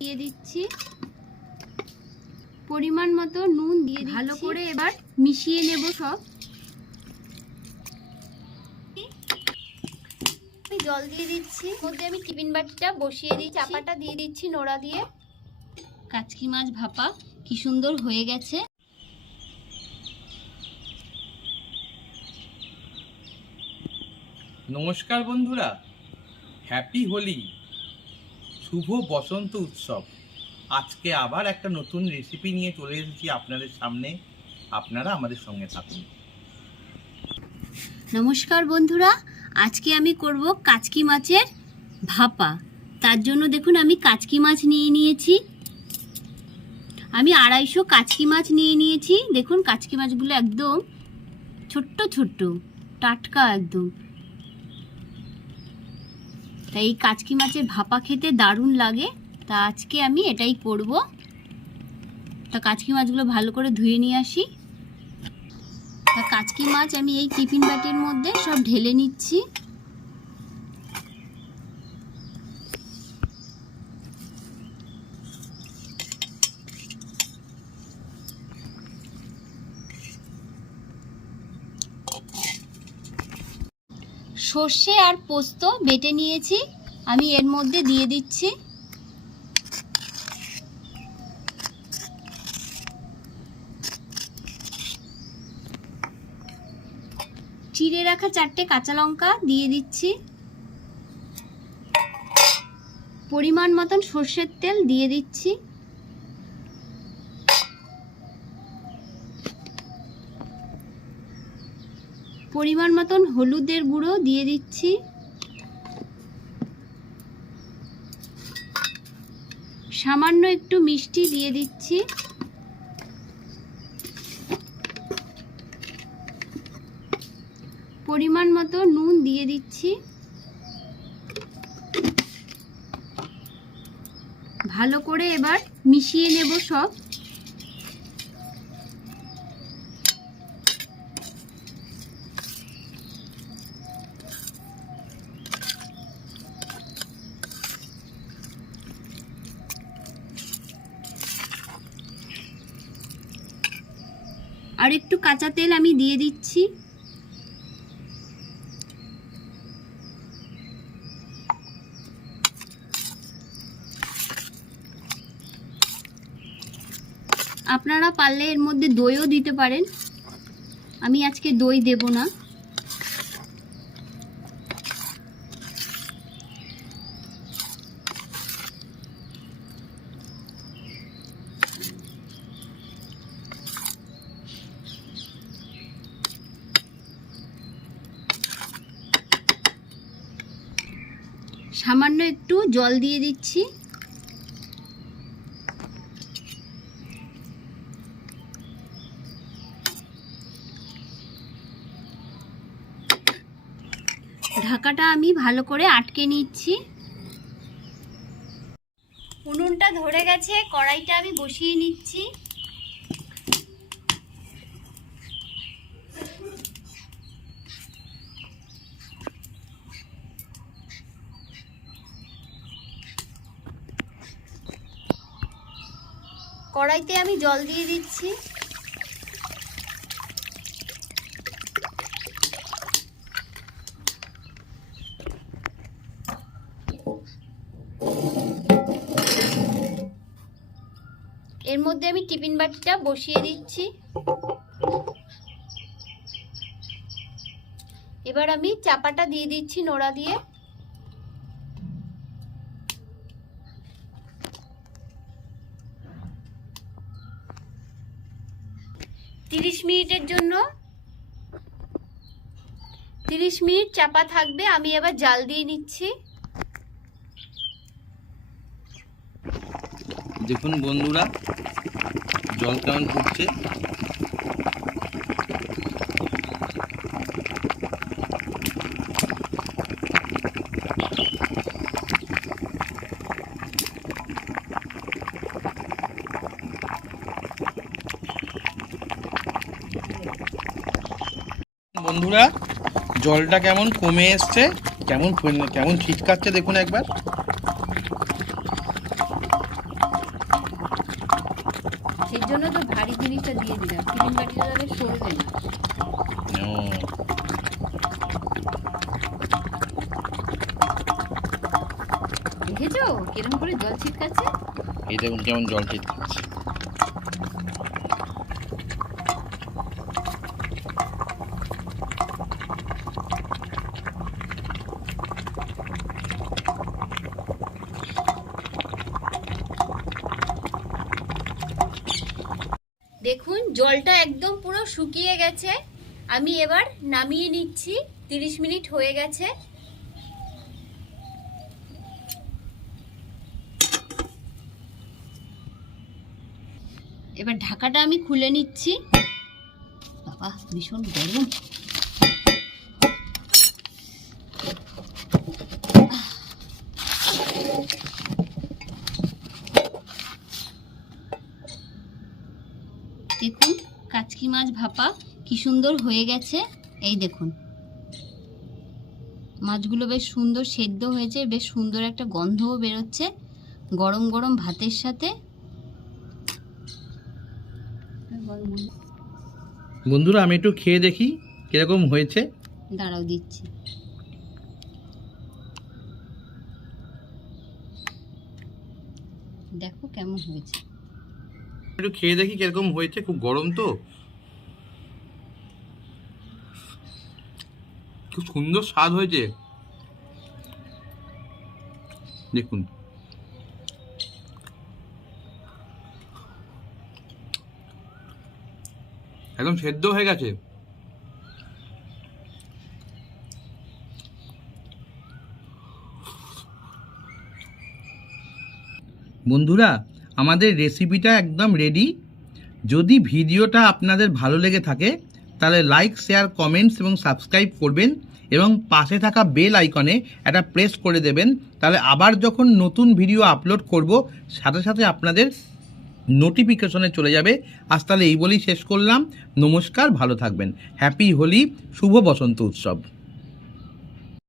দিয়ে দিচ্ছি। পরিমাণ মতো নুন দিয়ে ভালো করে এবার মিশিয়ে নেব সব। জল দিয়ে দিচ্ছি। মধ্যে আমি টিফিন বাটিটা বসিয়ে দিই। চাপাটা দিয়ে দিচ্ছি নোড়া দিয়ে। কাচকি মাছ ভাপা কি সুন্দর হয়ে গেছে। নমস্কার বন্ধুরা হ্যাপি হোলি। শুভ বসন্ত উৎসব। আজকে আবার একটা নতুন রেসিপি নিয়ে চলে এসেছি আপনাদের সামনে। আপনারা আমাদের সঙ্গে থাকুন। নমস্কার বন্ধুরা, আজকে আমি করব কাচকি মাছের ভাপা। তার জন্য দেখুন আমি কাচকি মাছ নিয়ে নিয়েছি। আমি আড়াইশো কাচকি মাছ নিয়ে নিয়েছি। দেখুন কাচকি মাছগুলো একদম ছোট্ট ছোট্ট, টাটকা একদম। তাই এই কাচকি মাছের ভাপা খেতে দারুণ লাগে। তা আজকে আমি এটাই করব। তা কাচকি মাছগুলো ভালো করে ধুয়ে নিয়ে আসি। তা কাচকি মাছ আমি এই টিফিন বাটির মধ্যে সব ঢেলে নিচ্ছি। সর্ষে আর পোস্ত বেটে নিয়েছি। আমি এর মধ্যে দিয়ে দিচ্ছি। চিড়ে রাখা চারটে কাঁচা লঙ্কা দিয়ে দিচ্ছি। পরিমাণ মতন সর্ষের তেল দিয়ে দিচ্ছি। পরিমাণ মতন হলুদের গুঁড়ো দিয়ে দিচ্ছি। সামান্য একটু মিষ্টি দিয়ে দিচ্ছি। পরিমাণ মতো নুন দিয়ে দিচ্ছি। ভালো করে এবার মিশিয়ে নেব সব। আর একটু কাঁচা তেল আমি দিয়ে দিচ্ছি। আপনারা পারলে এর মধ্যে দইও দিতে পারেন। আমি আজকে দই দেব না। সামান্য একটু জল দিয়ে দিচ্ছি। ঢাকাটা আমি ভালো করে আটকে নিচ্ছি। উনুনটা ধরে গেছে, কড়াইটা আমি বসিয়ে নিচ্ছি। কড়াইতে আমি জল দিয়ে দিচ্ছি। এর মধ্যে আমি টিফিন বাটিটা বসিয়ে দিচ্ছি। এবার আমি চাপাটা দিয়ে দিচ্ছি নোড়া দিয়ে। মিনিটের জন্য। তিরিশ মিনিট চাপা থাকবে, আমি এবার জাল দিয়ে নিচ্ছি। দেখুন বন্ধুরা, জল কেমন ফুটছে। বন্ধুরা জলটা কেমন কমে এসছে কেমন কেমন ছিটকাচ্ছে দেখুন একবার। সেই জন্য তো ভারী জিনিসটা দিয়ে কিরম করে জল ছিটকাচ্ছে? এই দেখুন কেমন জল ছিটকাচ্ছে। দেখুন, জলটা একদম পুরো শুকিয়ে গেছে। আমি এবার নামিয়ে নিচ্ছি, তিরিশ মিনিট হয়ে গেছে। এবার ঢাকাটা আমি খুলে নিচ্ছি। বাবা, ভীষণ গরম। দেখুন কাচকি মাছ ভাপা কি সুন্দর হয়ে গেছে। এই দেখুন। মাছগুলো বেশ সুন্দর সেদ্ধ হয়েছে বেশ সুন্দর একটা গন্ধও বেরোচ্ছে গরম গরম ভাতের সাথে। বন্ধুরা আমি একটু খেয়ে দেখি কীরকম হয়েছে। দাঁড়াও দিচ্ছি। দেখো কেমন হয়েছে। একটু খেয়ে দেখি কীরকম হয়েছে, খুব গরম তো। খুব সুন্দর স্বাদ হয়েছে। দেখুন। একদম সেদ্ধ হয়ে গেছে। বন্ধুরা আমাদের রেসিপিটা একদম রেডি যদি ভিডিওটা আপনাদের ভালো লেগে থাকে, তাহলে লাইক শেয়ার কমেন্টস এবং সাবস্ক্রাইব করবেন এবং পাশে থাকা বেল আইকনে একটা প্রেস করে দেবেন। তাহলে আবার যখন নতুন ভিডিও আপলোড করব, সাথে সাথে আপনাদের নোটিফিকেশনে চলে যাবে। আজ তাহলে এই বলেই শেষ করলাম। নমস্কার, ভালো থাকবেন। হ্যাপি হোলি শুভ বসন্ত উৎসব।